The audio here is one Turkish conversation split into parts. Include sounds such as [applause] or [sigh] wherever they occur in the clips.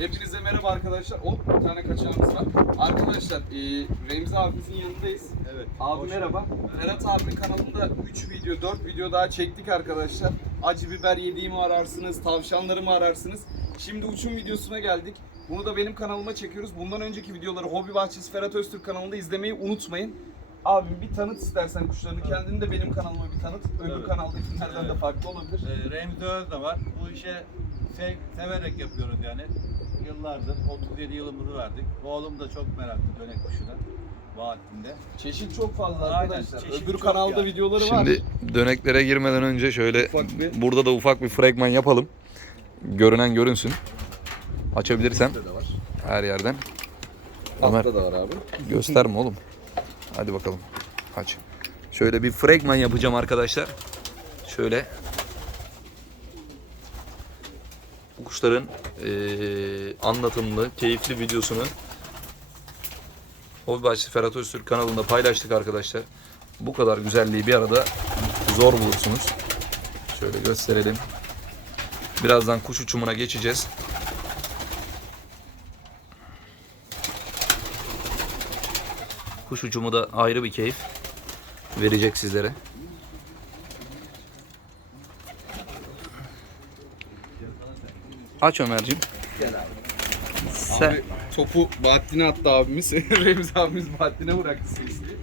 Hepinize merhaba arkadaşlar. Hop bir tane kaçağımız var. Arkadaşlar e, Remzi abimizin yanındayız. Evet. Abi hoş merhaba. Ferhat abinin kanalında 3 video 4 video daha çektik arkadaşlar. Acı biber yediğimi ararsınız, tavşanlarımı ararsınız. Şimdi uçum videosuna geldik. Bunu da benim kanalıma çekiyoruz. Bundan önceki videoları Hobi Bahçesi Ferhat Öztürk kanalında izlemeyi unutmayın. Abim bir tanıt istersen kuşlarını. Kendini de benim kanalıma bir tanıt. Öbür Evet. kanaldakilerden de Evet. farklı olabilir. Ee, Remzi Öz de var. Bu işe sev- severek yapıyoruz yani. Yıllardır 37 yılımızı verdik. Oğlum da çok meraklı dönek kuşuna. Bahattin'de. Çeşit çok fazla Aynen, arkadaşlar. çeşit Öbür çok kanalda yani. videoları var. Şimdi döneklere girmeden önce şöyle Ufak bir- burada da ufak bir fragman yapalım. Görünen görünsün. Açabilirsem de var. her yerden. Ömer Altta da var abi. gösterme oğlum. Hadi bakalım. Aç. Şöyle bir fragman yapacağım arkadaşlar. Şöyle bu kuşların eee, anlatımlı, keyifli videosunu Hobi Bahçesi Ferhat Öztürk kanalında paylaştık arkadaşlar. Bu kadar güzelliği bir arada zor bulursunuz. Şöyle gösterelim. Birazdan kuş uçumuna geçeceğiz. Kuş uçumu da ayrı bir keyif verecek sizlere. Aç Ömerciğim. Sen Abi topu Bahattin'e attı abimiz. [laughs] Remzi abimiz Bahattin'e bıraktı sesli.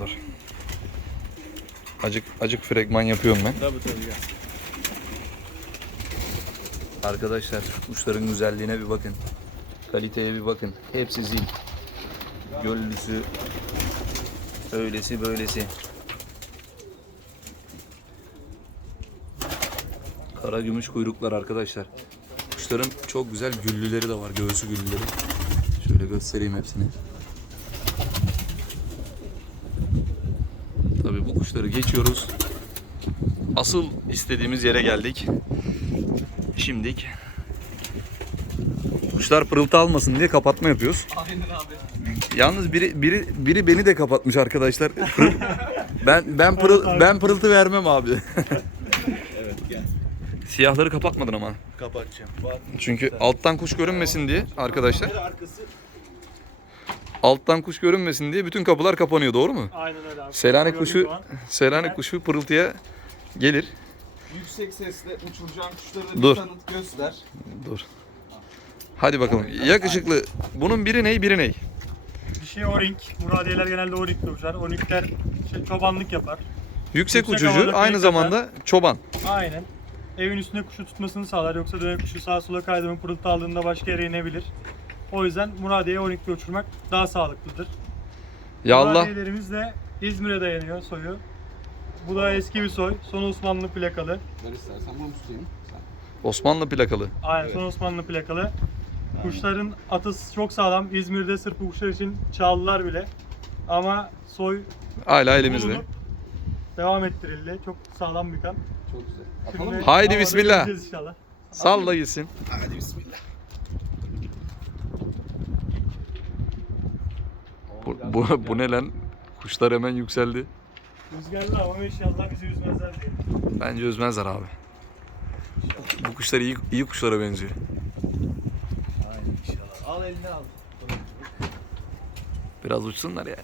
dur. Acık acık fragman yapıyorum ben. Tabii tabii ya. Arkadaşlar kuşların güzelliğine bir bakın. Kaliteye bir bakın. Hepsi zil. Göllüsü. Öylesi böylesi. Kara gümüş kuyruklar arkadaşlar. Kuşların çok güzel güllüleri de var. Göğsü güllüleri. Şöyle göstereyim hepsini. Tabii bu kuşları geçiyoruz. Asıl istediğimiz yere geldik. Şimdik. Kuşlar pırıltı almasın diye kapatma yapıyoruz. Aynen abi. Yalnız biri biri biri beni de kapatmış arkadaşlar. [laughs] Ben ben pırıl ben pırıltı vermem abi. [laughs] Siyahları kapatmadın ama. Kapatacağım. Bahattin. Çünkü alttan kuş görünmesin diye arkadaşlar. Kamera arkası. Alttan kuş görünmesin diye bütün kapılar kapanıyor doğru mu? Aynen öyle abi. Selanik Gördüğün kuşu zaman Selanik kuşu pırıltıya gelir. Yüksek sesle uçuracağın kuşları da Dur. bir tanıt göster. Dur. Hadi bakalım. Yakışıklı. Bunun biri ney, biri ney? Bir şey o-ring. Muradiyeler genelde o-ring'de uçar. O-ringler şey, çobanlık yapar. Yüksek, Yüksek uçucu, havada aynı fake zamanda çoban. Aynen. Evin üstünde kuşu tutmasını sağlar. Yoksa dönek kuşu sağa sola kaydı mı pırıltı aldığında başka yere inebilir. O yüzden Muradiye'yi o-ring'de uçurmak daha sağlıklıdır. Ya Allah. Muradiyelerimiz de İzmir'e dayanıyor soyu. Bu da eski bir soy. Son Osmanlı plakalı. Ver istersen bunu tutayım. Sen. Osmanlı plakalı. Aynen Evet. son Osmanlı plakalı. Kuşların atısı çok sağlam. İzmir'de sırf bu kuşlar için çaldılar bile. Ama soy Hala elimizde. devam ettirildi. Çok sağlam bir kan. Çok güzel. Atalım mı? Haydi havada bismillah. inşallah. Salla gitsin. Hadi bismillah. Bu, bu, bu ne lan? Kuşlar hemen yükseldi. Rüzgarlı ama inşallah bizi üzmezler diye. Bence üzmezler abi. Bu kuşlar iyi, iyi kuşlara benziyor. Aynen inşallah. Al eline al. Biraz uçsunlar ya.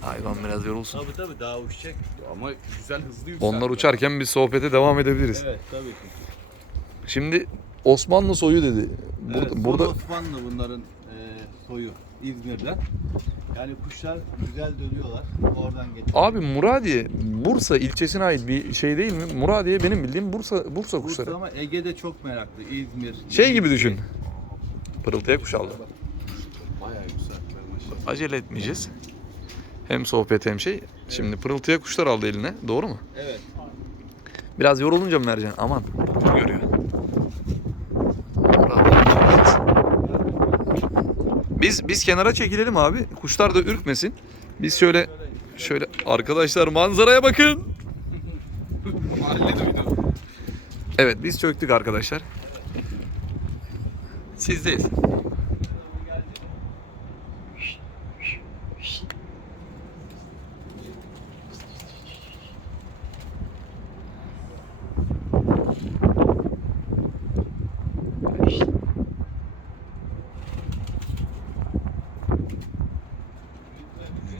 Hayvan biraz yorulsun. Tabii tabii daha uçacak. Ama güzel hızlı yükseldi. Onlar uçarken biz sohbete devam edebiliriz. Evet tabii ki. Şimdi Osmanlı soyu dedi. Burada, evet, burada Osmanlı bunların e, soyu İzmir'den. Yani kuşlar güzel dönüyorlar. Oradan geçiyor. abi Muradiye Bursa ilçesine ait bir şey değil mi? Muradiye benim bildiğim Bursa Bursa Bursa kuşları. ama Ege'de çok meraklı. İzmir. Şey gibi düşün. Pırıltıya kuş aldı. Bayağı güzel. Acele etmeyeceğiz. Hem sohbet hem şey. Şimdi pırıltıya kuşlar aldı eline. Doğru mu? Evet. Biraz yorulunca mı Mercan? Aman bu görüyor. Biz biz kenara çekilelim abi. Kuşlar da ürkmesin. Biz şöyle şöyle arkadaşlar manzaraya bakın. Evet biz çöktük arkadaşlar. Sizdeyiz.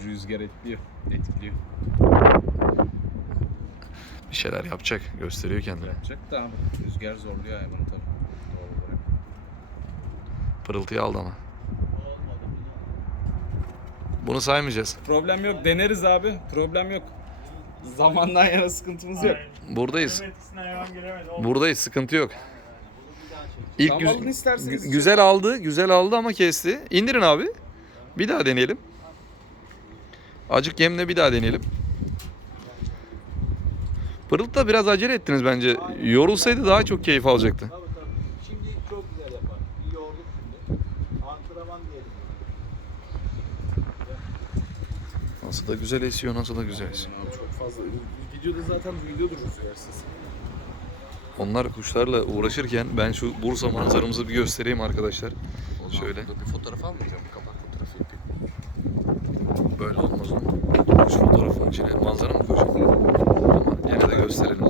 Rüzgar etkiliyor. Etkiliyor. Bir şeyler yapacak. Gösteriyor kendini. Yapacak da abi. Rüzgar zorluyor hayvanı tabii. Doğal olarak. Pırıltıyı aldı ama. Bunu saymayacağız. Problem yok. Deneriz abi. Problem yok. Zamandan yana sıkıntımız yok. Buradayız. Buradayız. Sıkıntı yok. İlk Tamam, güz- alın isterseniz. gü- güzel aldı. Güzel aldı ama kesti. İndirin abi. Bir daha deneyelim. Acık yemle bir daha deneyelim. Pırıltı biraz acele ettiniz bence. Yorulsaydı daha çok keyif alacaktı. Tabii tabii. Şimdi çok güzel yapar. İyi yorduk şimdi. Antrenman diyelim. Nasıl da güzel esiyor, nasıl da güzel esiyor. Abi çok fazla. Videoda zaten duyuluyordur rüzgar sesi. Onlar kuşlarla uğraşırken ben şu Bursa manzaramızı bir göstereyim arkadaşlar. Şöyle. bir fotoğraf almayacağım. Kapak fotoğrafı yapayım. Böyle olmaz o. Kuş fotoğrafının içine manzara mı koyacağım? Yine de gösterelim.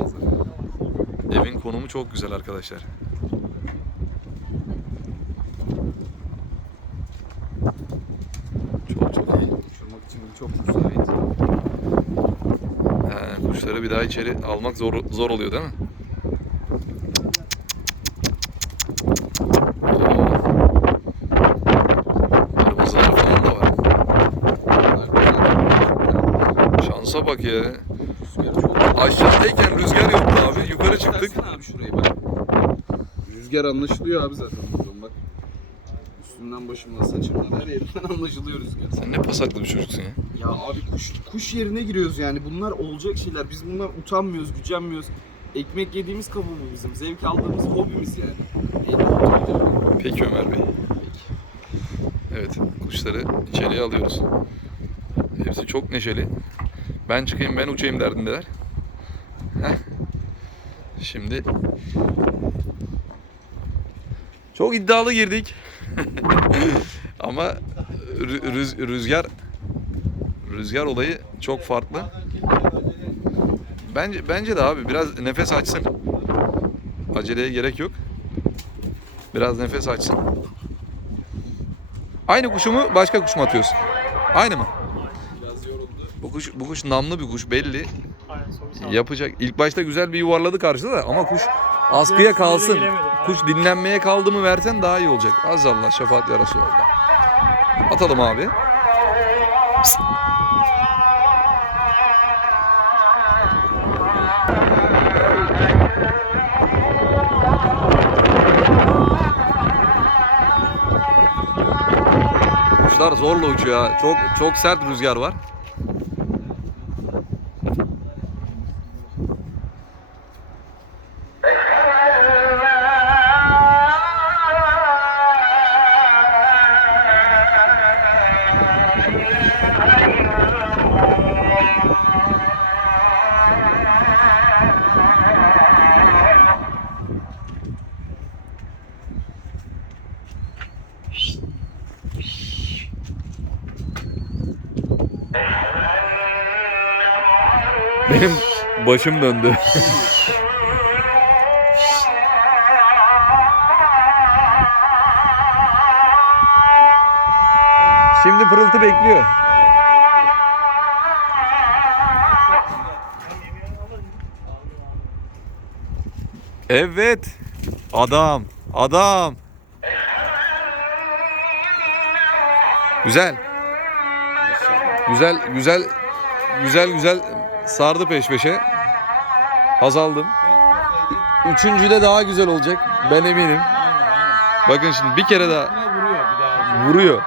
Evin konumu çok güzel arkadaşlar. Çok çok iyi. Uçurmak için çok müsait. He, kuşları bir daha içeri almak zor zor oluyor değil mi? Falan da var. Şansa bak ya. Aşağıdayken rüzgar yoktu abi. Yukarı çıktık. Çıktık. abi şurayı bak. Rüzgar anlaşılıyor abi zaten buradan bak. Üstümden başımdan saçımdan her yerimden [laughs] anlaşılıyor rüzgar. Sen ne pasaklı bir çocuksun ya. Ya abi kuş kuş yerine giriyoruz yani. Bunlar olacak şeyler. Biz bundan utanmıyoruz, gücenmiyoruz. Ekmek yediğimiz kabuğu bu bizim. Zevk aldığımız hobimiz yani. Peki Ömer Bey. Evet, kuşları içeriye alıyoruz. Hepsi çok neşeli. Ben çıkayım, ben uçayım derdindeler. Şimdi çok iddialı girdik. [laughs] Ama rü- rüz- rüzgar rüzgar olayı çok farklı. Bence bence de abi biraz nefes açsın. Aceleye gerek yok. Biraz nefes açsın. Aynı kuşu mu başka kuş mu atıyorsun? Aynı mı? Bu kuş bu kuş namlı bir kuş belli. Yapacak. İlk başta güzel bir yuvarladı karşıda da ama kuş askıya kalsın. Kuş dinlenmeye kaldı mı versen daha iyi olacak. Az Allah şefaat ya Resulallah. Atalım abi. Kuşlar zorla uçuyor. Çok çok sert rüzgar var. Başım döndü. Şimdi pırıltı bekliyor. Evet. Adam. Adam. Güzel. Güzel, güzel, güzel, güzel sardı peş peşe. Haz aldım. Üçüncüde daha güzel olacak. Ben eminim. Bakın şimdi bir kere daha vuruyor.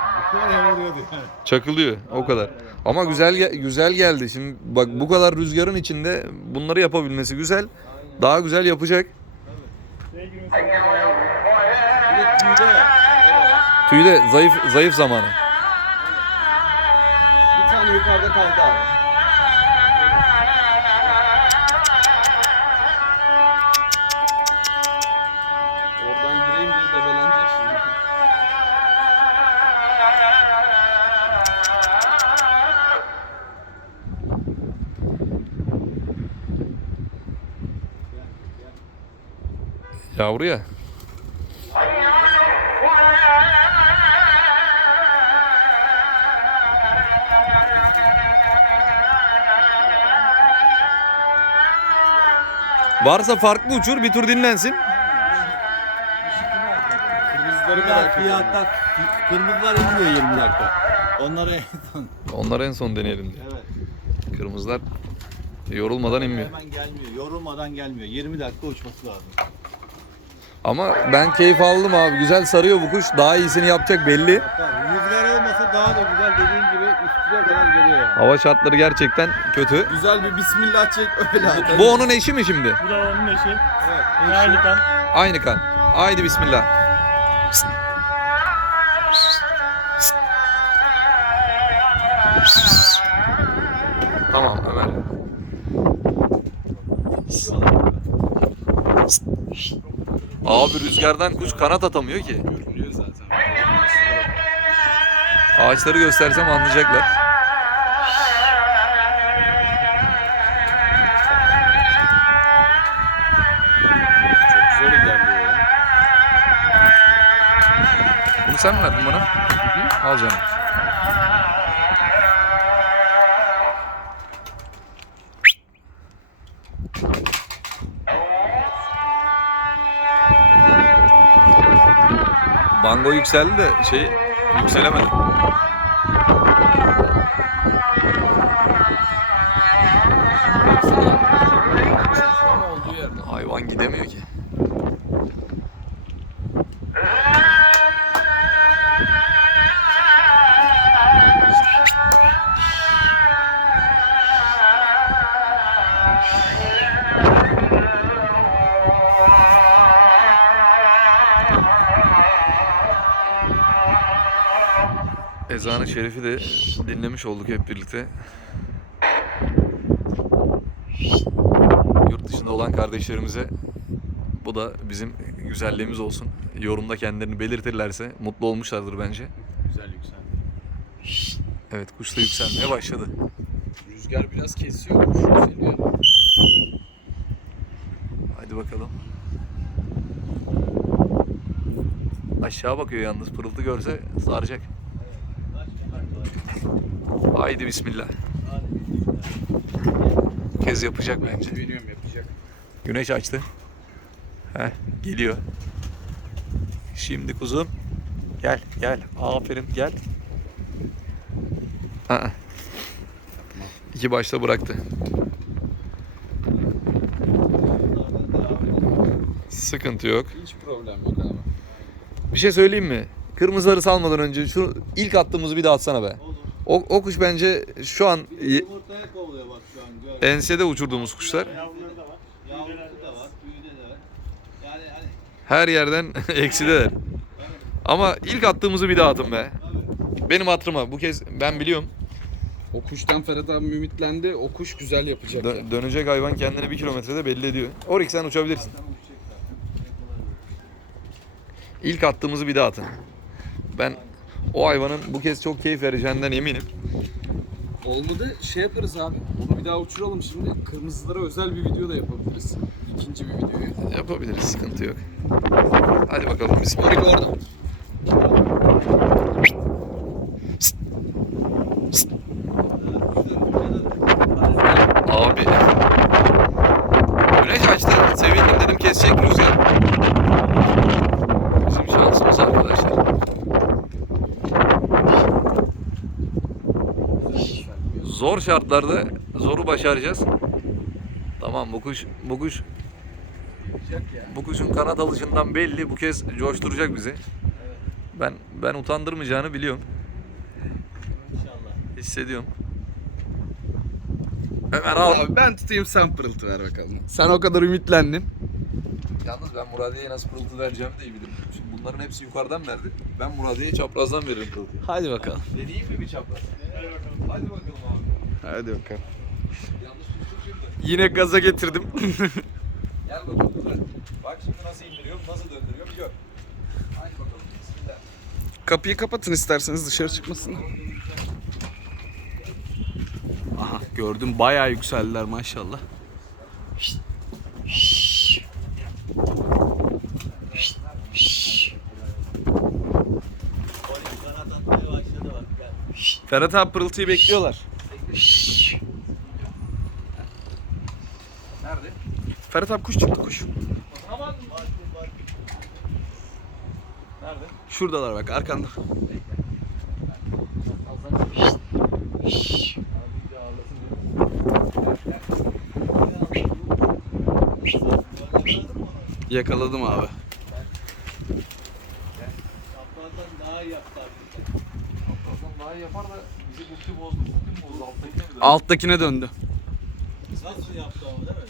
Çakılıyor o kadar. Ama güzel güzel geldi. Şimdi bak bu kadar rüzgarın içinde bunları yapabilmesi güzel. Daha güzel yapacak. Tüyde zayıf zayıf zamanı. Bir tane yukarıda kaldı abi. yavru ya. Varsa farklı uçur bir tur dinlensin. Kırmızıları merak ediyorum. Hatta kırmızılar inmiyor 20 dakika. Onları en son. Onları en son deneyelim diye. Evet. Kırmızılar yorulmadan inmiyor. Hemen gelmiyor. Yorulmadan gelmiyor. 20 dakika uçması lazım. Ama ben keyif aldım abi. Güzel sarıyor bu kuş. Daha iyisini yapacak belli. Rüzgar olmasa daha da güzel dediğin gibi üstüne kadar geliyor yani. Hava şartları gerçekten kötü. Güzel bir bismillah çek öyle at. Bu onun eşi mi şimdi? Bu da onun eşi. Evet. Aynı kan. Aynı kan. Haydi bismillah. Abi rüzgardan kuş kanat atamıyor ki. Görünüyor zaten. Ağaçları göstersem anlayacaklar. Çok zor ilerliyor ya. Bunu sen mi verdin bana? Al canım. Bango yükseldi de şey yükselemedi. Şerif'i de dinlemiş olduk hep birlikte. Yurt dışında olan kardeşlerimize bu da bizim güzelliğimiz olsun. Yorumda kendilerini belirtirlerse mutlu olmuşlardır bence. Güzel yükseldi. Evet kuş da yükselmeye başladı. Rüzgar biraz kesiyor. Kuş yükseliyor. Hadi bakalım. Aşağı bakıyor yalnız pırıltı görse saracak. Haydi bismillah. Kez yapacak bence. Biliyorum yapacak. Güneş açtı. Heh, geliyor. Şimdi kuzum. Gel, gel. Aferin, gel. Aa. İki başta bıraktı. Sıkıntı yok. Hiç problem yok abi. Bir şey söyleyeyim mi? Kırmızıları salmadan önce şu ilk attığımızı bir daha atsana be. Olur. O, o kuş bence şu an Bir de y- yumurtaya kovuyor bak şu an. Gör. ensede uçurduğumuz kuşlar. Yavruları da var. Yavrusu da var. Büyüde de var. Yani hani Her yerden [laughs] eksideler. Ama ilk attığımızı bir daha atın be. Benim hatırıma bu kez ben biliyorum. O kuştan Ferhat abi ümitlendi. O kuş güzel yapacak. Dö- dönecek hayvan kendini bir kilometrede belli ediyor. Orik sen uçabilirsin. İlk attığımızı bir daha atın. Ben o hayvanın bu kez çok keyif vereceğinden eminim. Olmadı şey yaparız abi. Onu bir daha uçuralım şimdi. Kırmızılara özel bir video da yapabiliriz. İkinci bir videoyu. Yapabiliriz sıkıntı yok. Hadi bakalım bismillah. Orada. Abi. Güneş açtı. Sevindim dedim kesecek rüzgar. Bizim şansımız arkadaşlar. Zor şartlarda zoru başaracağız. Tamam bu kuş bu kuş bu kuşun kanat alışından belli bu kez coşturacak bizi. Ben ben utandırmayacağını biliyorum. İnşallah. Hissediyorum. Hemen al. Abi ben tutayım sen pırıltı ver bakalım. Sen o kadar ümitlendin. Yalnız ben Muradiye'ye nasıl pırıltı vereceğimi de iyi bilirim. Şimdi bunların hepsi yukarıdan verdi. Ben Muradiye'ye çaprazdan veririm pırıltıyı. Hadi bakalım. Deneyeyim mi bir çapraz? Hadi bakalım abi. Hadi bakalım. Yine gaza getirdim. [laughs] Gel bakalım. Bak şimdi nasıl indiriyorum, nasıl döndürüyorum gör. Hadi bakalım. Bismillah. Kapıyı kapatın isterseniz dışarı çıkmasın. Aha gördüm bayağı yükseldiler maşallah. Bak. Gel. Ferhat abi pırıltıyı bekliyorlar. Nerede? Ferhat abi kuş çıktı kuş. Aman. Nerede? Şuradalar bak arkanda. Yakaladım abi. Daha yapar da bizi bozdu. Alttakine döndü? Nasıl yaptı?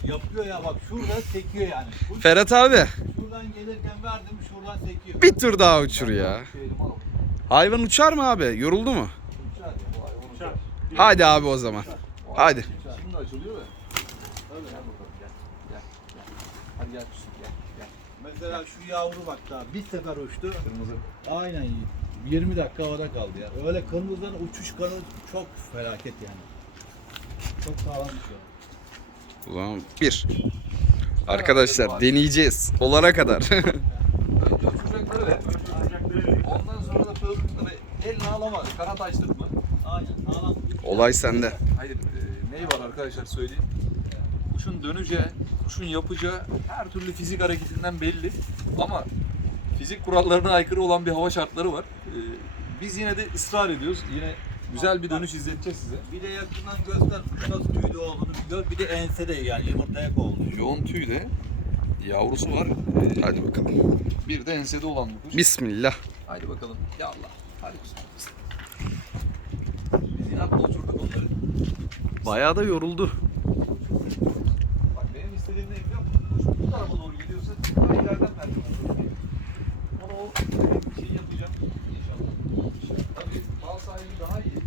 Yapıyor ya bak şurada sekiyor yani. Kuş Ferhat abi şuradan gelirken verdim şuradan sekiyor. bir tur daha uçur ya. Hayvan uçar mı abi? Yoruldu mu? Uçar. Bu hayvan Uçar. uçar. Hadi abi o zaman. Bu Hadi. Şimdi açılıyor da. Öyle gel bakalım gel. Gel. Gel. Hadi gel kuşum gel. Gel. Mesela şu yavru bak daha bir sefer uçtu. Kırmızı. Aynen 20 dakika havada kaldı ya. Öyle kırmızıdan uçuş kanı çok felaket yani. Çok sağlam bir şey. O zaman bir. Arkadaşlar deneyeceğiz. Olana kadar. Önce ver. Ondan sonra da pörtükleri eline alama. Kanat. Aynen sağlam. Olay sende. Hayır, e, neyi var arkadaşlar söyleyeyim. Kuşun döneceği, kuşun yapacağı her türlü fizik hareketinden belli. Ama fizik kurallarına aykırı olan bir hava şartları var. E, biz yine de ısrar ediyoruz. Yine güzel bir dönüş izleteceğiz size. Bir de yakından göster kuş nasıl tüylü olduğunu bir gör. Bir de ensede yani yumurtaya kondu. Yoğun tüy de yavrusu var. E, Hadi bakalım. bir de ensede olan bu kuş. Bismillah. Haydi bakalım. Ya Allah. Hadi kuzum. Biz inatla uçurduk onları. Bayağı da yoruldu. Bak benim istediğim ne biliyor musun? Kuş bu tarafa doğru geliyorsa daha ileriden verdim. Ona o şeyi yapacağım inşallah. Tabii mal sahibi daha iyi.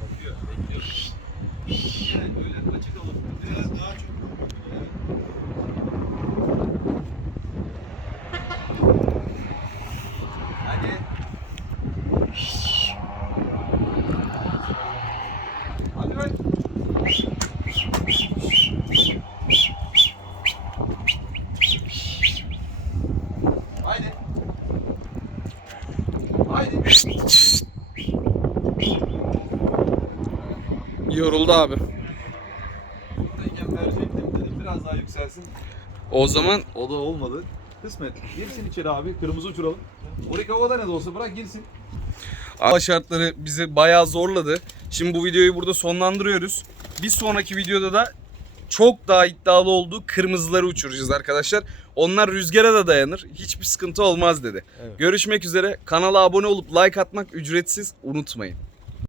Bakıyor, bekliyor. Evet, öyle açık alıp Biraz daha çok Hadi. Hadi be. Haydi. Haydi. Yoruldu abi. Buradayken verecektim dedim biraz daha yükselsin. O zaman O da olmadı. Kısmet. Girsin içeri abi. Kırmızı uçuralım. Oraya havada ne de olsa bırak girsin. hava şartları bizi bayağı zorladı. Şimdi bu videoyu burada sonlandırıyoruz. Bir sonraki videoda da çok daha iddialı olduğu kırmızıları uçuracağız arkadaşlar. Onlar rüzgara da dayanır. Hiçbir sıkıntı olmaz dedi. Evet. Görüşmek üzere. Kanala abone olup like atmak ücretsiz. Unutmayın.